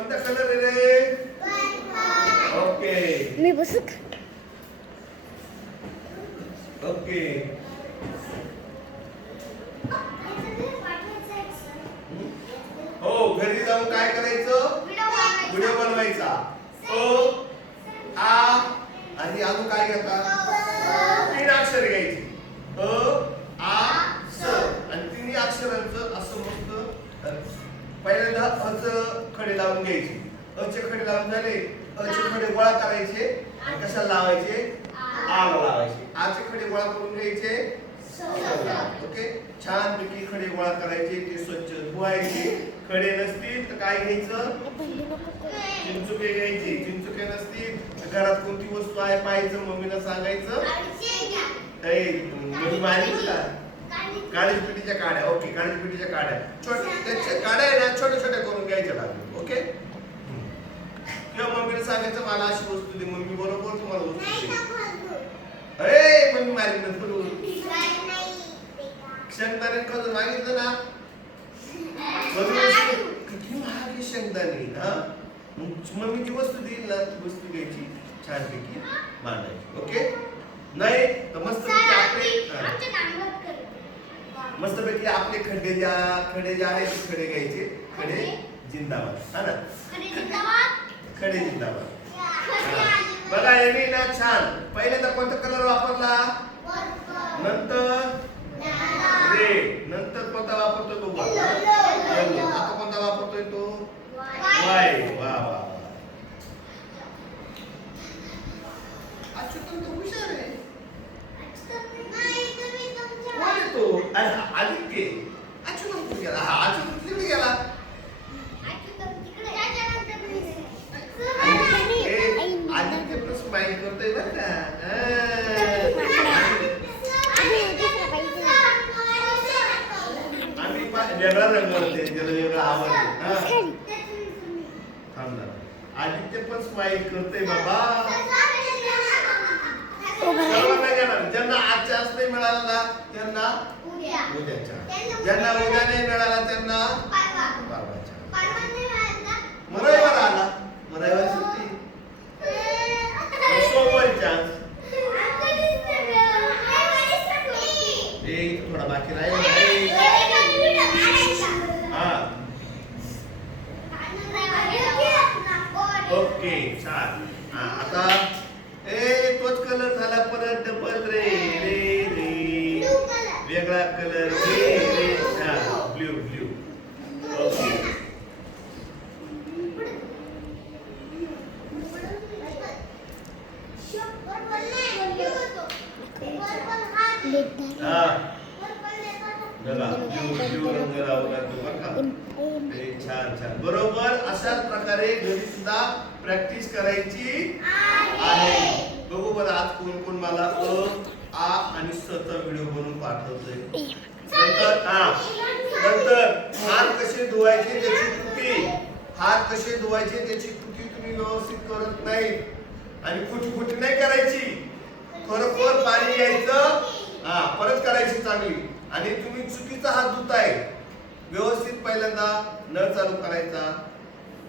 कोणता कलर आहे रे। ओके मी बसू? ओके हो घरी जाऊन काय करायचं? व्हिडिओ बनवायचा. ओ आ आणि अजून काय घेतात तीन अक्षर घ्यायची. अ आ स आणि तिन्ही अक्षरांचं असं मस्त अ, पहिल्यांदा अच खडे लावून घ्यायचे. अचे खडे लावून झाले अचे खडे गोळा करायचे कशाला लावायचे? आला लावायचे. आचे खडे गोळा करून घ्यायचे. ओके? छान पैकी खडे गोळा करायचे ते स्वच्छ धुवायचे. खडे नसतील तर काय घ्यायचं. चिंचुके घ्यायचे. चिंचुके नसतील तर घरात कोणती वस्तू आहे पाहायचं मम्मीला सांगायचं? मम्मी मारली का? काळीच पिठीच्या काड्या. ओके काळीच पिठीच्या काड्या छोट्या छोट्या करून घ्यायच्या लागतील ओके किंवा मम्मीला सांगायचं मला अशी वस्तू दे मम्मी बरोबर तुम्हाला वस्तू दे अरे मम्मी मारली ना थोडं शेंगदाणे करून मागितलं ना? किती महाग आहे शेंगदाणे हा? मम्मीची वस्तू देईल ना वस्तू घ्यायची छानपैकी मांडायची ओके? नाही तर मस्त आपले. मस्तपैकी आपले खड्डे ज्या खडे जे आहेत खडे घ्यायचे. खडे जिंदाबाद हा ना? खडे जिंदाबाद. बघा यांनी ना छान. पहिल्यांदा कोणता कलर वापरला? नंतर? रेड नंतर कोणता वापरतो तो. आता कोणता वापरतोय तो? वाय वा वा हुशार आहे. आदित्य. वेगळा रंग होते ज्याला वेगळा आवाज आहे. हा. थांब जरा. आदित्य पण स्माइल करतोय बाबा. सर्वांना घेणार ज्यांना आजच्या आज नाही मिळाला ना त्यांना उद्याच्या. ज्यांना उद्या नाही मिळाला त्यांना ओके छान हा आता ए तोच कलर झाला परत डबल रे रे रे. वेगळा कलर रे रे हा ब्ल्यू ब्ल्यू ओके. हा. बघा रंग बघा छान छान. बरोबर अशाच प्रकारे घरी सुद्धा प्रॅक्टिस करायची आहे. बघू बरं आज कोण कोण मला अ आ आणि स व्हिडिओ बनवून पाठवतोय. नंतर हा. नंतर हात कसे धुवायचे त्याची कृती. हात कसे धुवायचे त्याची कृती तुम्ही व्यवस्थित करत नाही. आणि कुठी कुठे नाही करायची. खरोखर पाणी यायचं. हा परत करायची चांगली. आणि तुम्ही चुकीचा हात धुताय. व्यवस्थित पहिल्यांदा नळ चालू करायचा.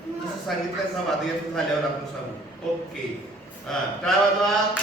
जसं सांगितलं ना झाल्यावर आपण सांगू. ओके. हा टाळा वाजवा